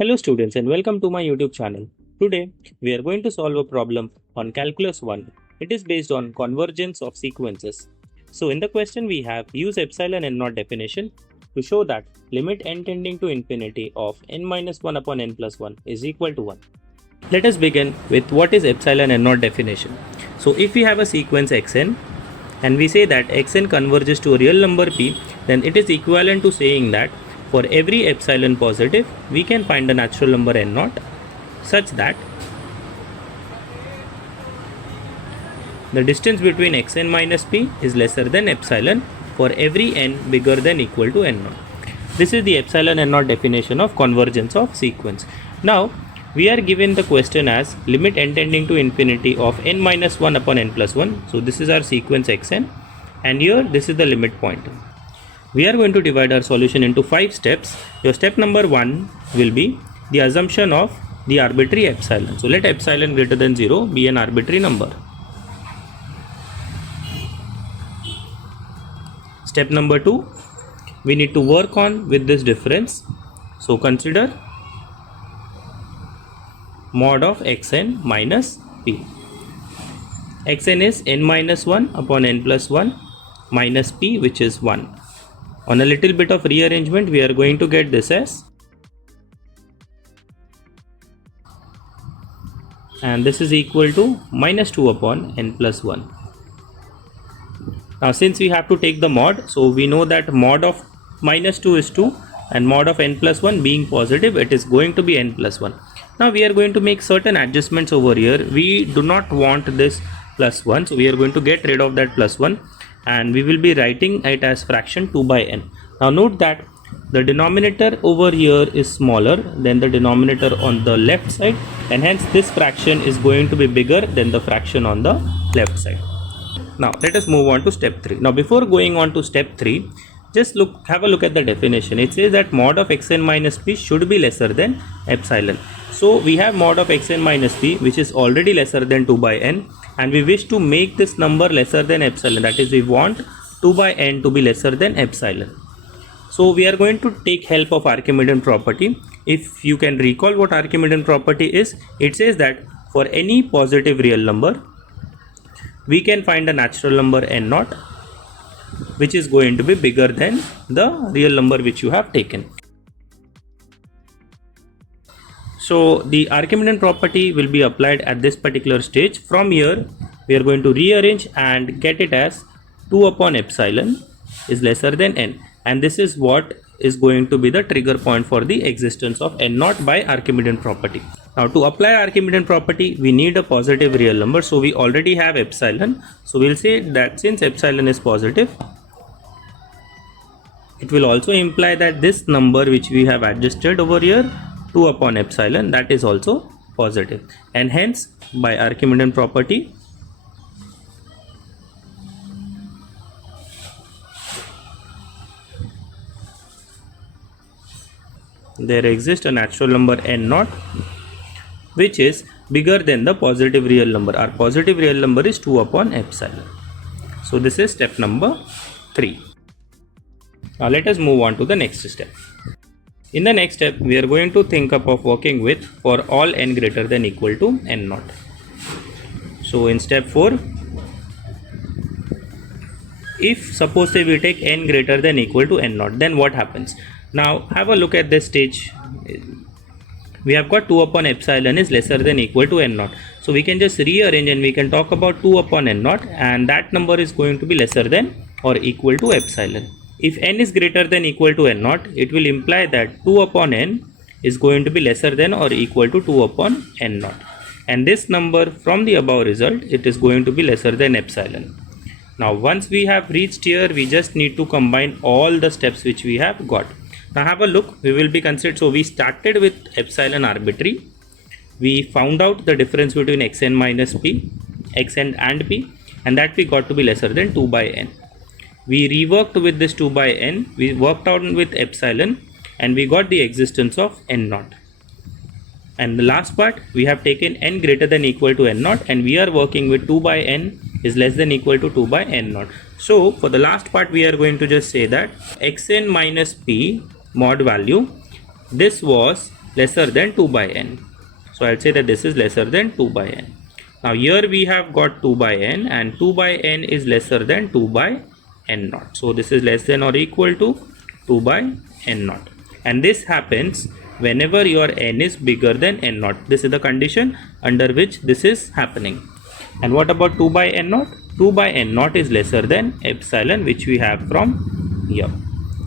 Hello students and welcome to my YouTube channel. Today we are going to solve a problem on Calculus 1. It is based on convergence of sequences. So in the question we have use epsilon n0 definition to show that limit n tending to infinity of n minus 1 upon n plus 1 is equal to 1. Let us begin with what is epsilon n0 definition. So if we have a sequence xn and we say that xn converges to a real number p, then it is equivalent to saying that for every epsilon positive, we can find a natural number n0 such that the distance between xn minus p is lesser than epsilon for every n bigger than equal to n0. This is the epsilon n0 definition of convergence of sequence. Now, we are given the question as limit n tending to infinity of n minus 1 upon n plus 1. So, this is our sequence xn and here this is the limit point. We are going to divide our solution into 5 steps. Your step number 1 will be the assumption of the arbitrary epsilon. So let epsilon greater than 0 be an arbitrary number. Step number 2, we need to work on with this difference. So consider mod of xn minus p. Xn is n minus 1 upon n plus 1 minus p, which is 1. On a little bit of rearrangement, we are going to get this as, and this is equal to minus 2 upon n plus 1. Now since we have to take the mod, so we know that mod of minus 2 is 2 and mod of n plus 1 being positive, it is going to be n plus 1. Now we are going to make certain adjustments over here. We do not want this plus 1, so we are going to get rid of that plus 1. And we will be writing it as fraction 2 by n. Now note that the denominator over here is smaller than the denominator on the left side, and hence this fraction is going to be bigger than the fraction on the left side. Now let us move on to step 3. Now before going on to step 3, just have a look at the definition. It says that mod of xn minus p should be lesser than epsilon. So we have mod of xn minus p, which is already lesser than 2 by n, and we wish to make this number lesser than epsilon. That is, we want 2 by n to be lesser than epsilon. So we are going to take help of Archimedean property. If you can recall what Archimedean property is, it says that for any positive real number, we can find a natural number n0 which is going to be bigger than the real number which you have taken. So the Archimedean property will be applied at this particular stage. From here, we are going to rearrange and get it as 2 upon epsilon is lesser than n. And this is what is going to be the trigger point for the existence of n0 by Archimedean property. Now to apply Archimedean property, we need a positive real number. So we already have epsilon. So we'll say that since epsilon is positive, it will also imply that this number which we have adjusted over here, 2 upon epsilon, that is also positive, and hence by Archimedean property there exists a natural number n0 which is bigger than the positive real number. Our positive real number is 2 upon epsilon. So this is step number 3. Now let us move on to the next step. In the next step, we are going to think up of working with for all n greater than equal to n0. So in step 4, if suppose say we take n greater than equal to n0, then what happens? Now have a look at this stage. We have got 2 upon epsilon is lesser than equal to n0. So we can just rearrange and we can talk about 2 upon n0, and that number is going to be lesser than or equal to epsilon. If n is greater than equal to n0, it will imply that 2 upon n is going to be lesser than or equal to 2 upon n0. And this number from the above result, it is going to be lesser than epsilon. Now once we have reached here, we just need to combine all the steps which we have got. Now have a look, we will be considered. So we started with epsilon arbitrary. We found out the difference between xn minus p, xn and p, and that we got to be lesser than 2 by n. We reworked with this 2 by n, we worked out with epsilon, and we got the existence of n0. And the last part, we have taken n greater than equal to n0, and we are working with 2 by n is less than equal to 2 by n0. So for the last part, we are going to just say that xn minus p mod value, this was lesser than 2 by n. So I'll say that this is lesser than 2 by n. Now here we have got 2 by n, and 2 by n is lesser than 2 by n0. So this is less than or equal to 2 by n0, and this happens whenever your n is bigger than n0. This is the condition under which this is happening. And what about 2 by n0? 2 by n0 is lesser than epsilon, which we have from here.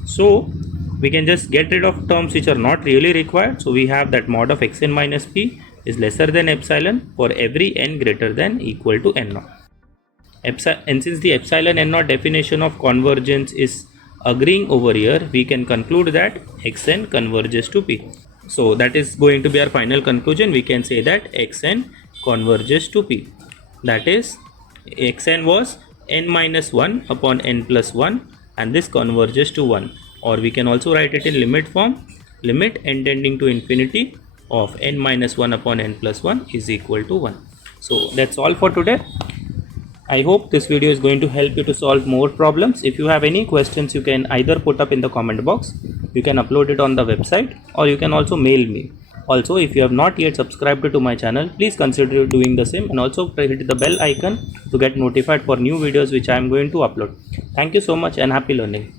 So we can just get rid of terms which are not really required. So we have that mod of xn minus p is lesser than epsilon for every n greater than equal to n0. And since the epsilon n0 definition of convergence is agreeing over here, we can conclude that xn converges to p. So that is going to be our final conclusion. We can say that xn converges to p. That is, xn was n minus 1 upon n plus 1, and this converges to 1. Or we can also write it in limit form, limit n tending to infinity of n minus 1 upon n plus 1 is equal to 1. So that's all for today. I hope this video is going to help you to solve more problems. If you have any questions, you can either put up in the comment box, you can upload it on the website, or you can also mail me. Also, if you have not yet subscribed to my channel, please consider doing the same, and also hit the bell icon to get notified for new videos which I am going to upload. Thank you so much and happy learning.